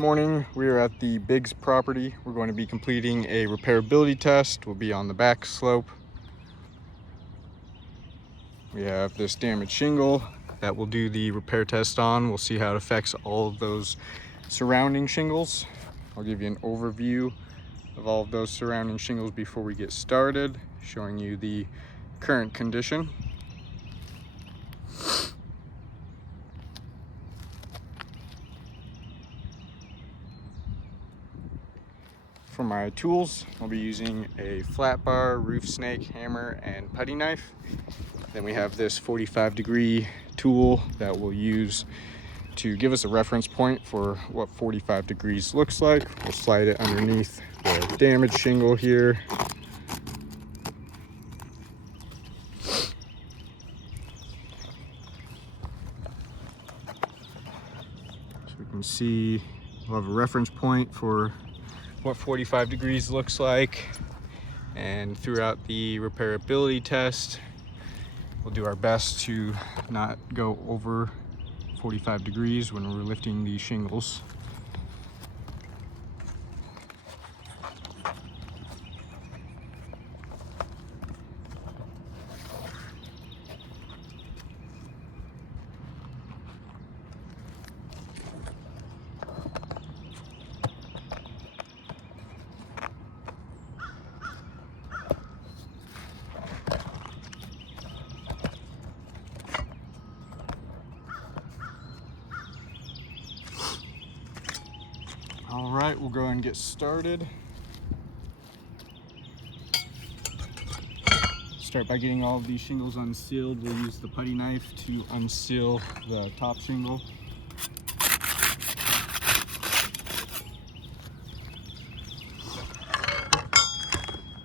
Morning. We are at the Biggs property. We're going to be completing a repairability test. We'll be on the back slope. We have this damaged shingle that we'll do the repair test on. We'll see how it affects all of those surrounding shingles. I'll give you an overview of all of those surrounding shingles before we get started, showing you the current condition. For my tools, I'll be using a flat bar, roof snake, hammer, and putty knife. Then we have this 45-degree tool that we'll use to give us a reference point for what 45 degrees looks like. We'll slide it underneath the damaged shingle here. So we can see we'll have a reference point for what 45 degrees looks like, and throughout the repairability test we'll do our best to not go over 45 degrees when we're lifting these shingles. All right, we'll go ahead and get started. Start by getting all of these shingles unsealed. We'll use the putty knife to unseal the top shingle.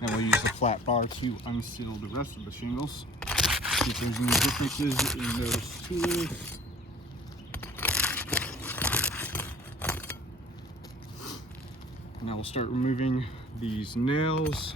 Then we'll use the flat bar to unseal the rest of the shingles. See if there's any differences in those tools. Now we'll start removing these nails.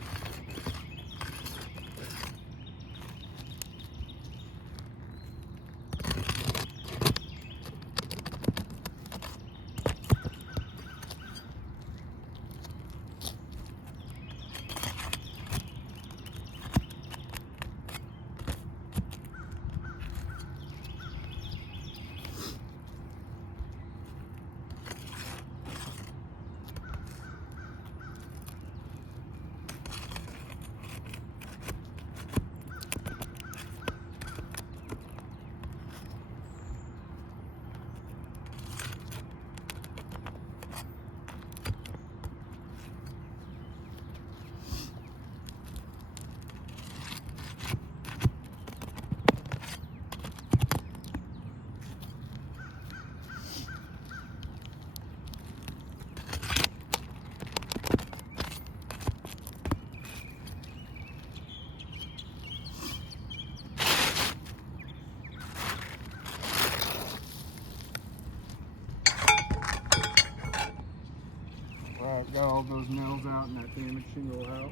Right, got all those nails out and that damaged shingle out.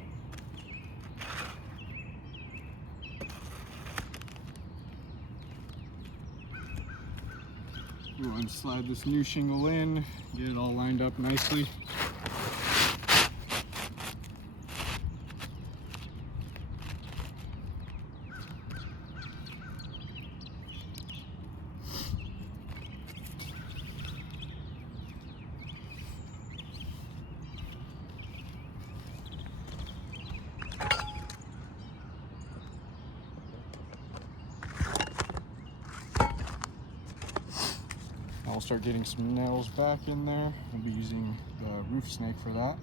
We'll go and slide this new shingle in, get it all lined up nicely. I'll start getting some nails back in there. We'll be using the roof snake for that.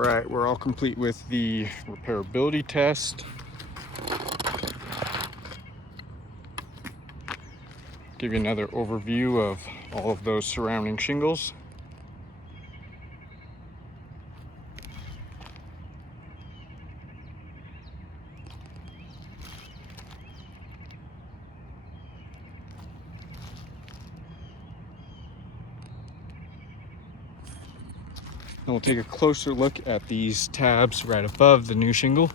right, we're all complete with the repairability test. Give you another overview of all of those surrounding shingles. And we'll take a closer look at these tabs right above the new shingle.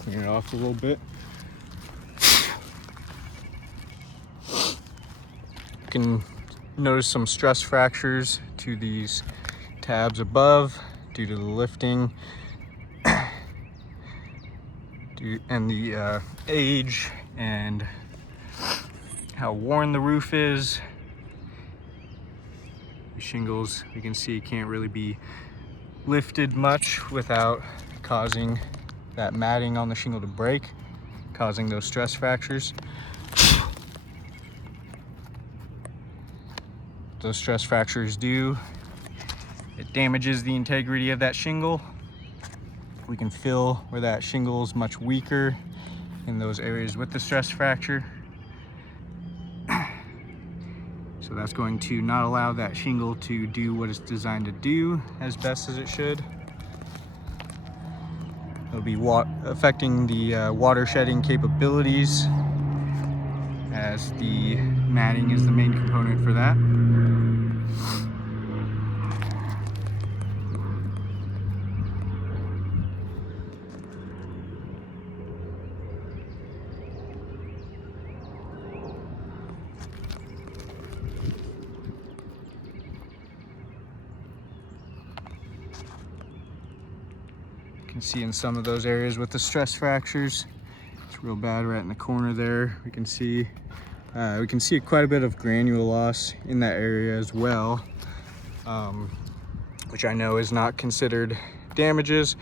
Clean it off a little bit. You can notice some stress fractures to these tabs above due to the lifting and the age and how worn the roof is. The shingles, you can see, can't really be lifted much without causing that matting on the shingle to break, causing those stress fractures. Those stress fractures it damages the integrity of that shingle. We can feel where that shingle is much weaker in those areas with the stress fracture. So that's going to not allow that shingle to do what it's designed to do as best as it should. It'll be affecting the water shedding capabilities, as the matting is the main component for that. You can see in some of those areas with the stress fractures, it's real bad right in the corner there. We can see quite a bit of granule loss in that area as well, which I know is not considered damages,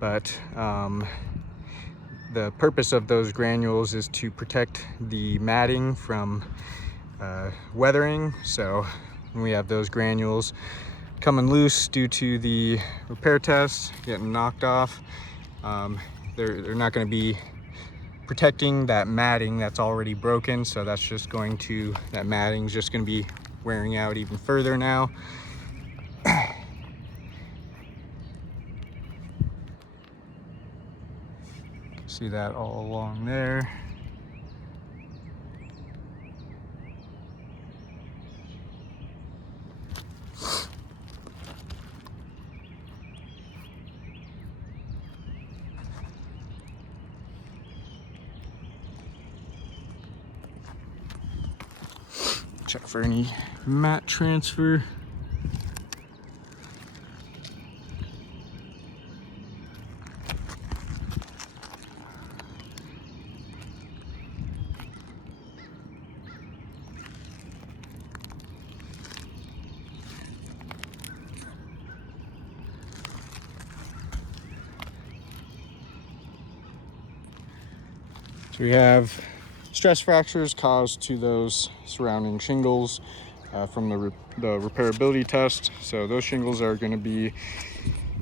but the purpose of those granules is to protect the matting from weathering. So when we have those granules coming loose due to the repair test, getting knocked off, they're not going to be protecting that matting that's already broken. So that's just that matting's just going to be wearing out even further now. See that all along there. Check for any mat transfer. So we have stress fractures caused to those surrounding shingles from the repairability test. So those shingles are going to be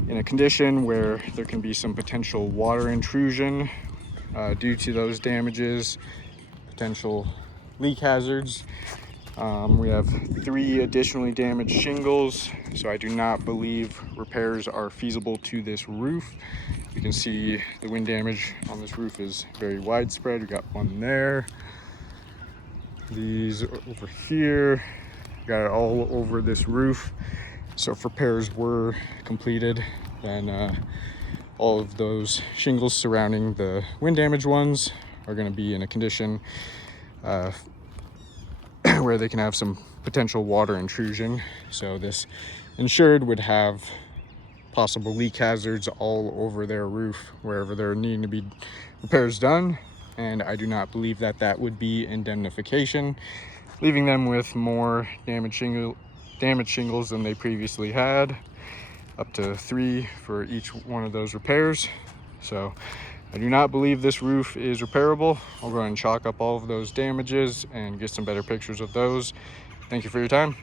in a condition where there can be some potential water intrusion due to those damages, potential leak hazards. We have 3 additionally damaged shingles, so I do not believe repairs are feasible to this roof. You can see the wind damage on this roof is very widespread. We got one there, these over here, got it all over this roof. So if repairs were completed, then all of those shingles surrounding the wind damaged ones are going to be in a condition where they can have some potential water intrusion. So this insured would have possible leak hazards all over their roof wherever there needing to be repairs done, and I do not believe that that would be indemnification, leaving them with more damaged shingles than they previously had, up to 3 for each one of those repairs. So I do not believe this roof is repairable. I'll go ahead and chalk up all of those damages and get some better pictures of those. Thank you for your time.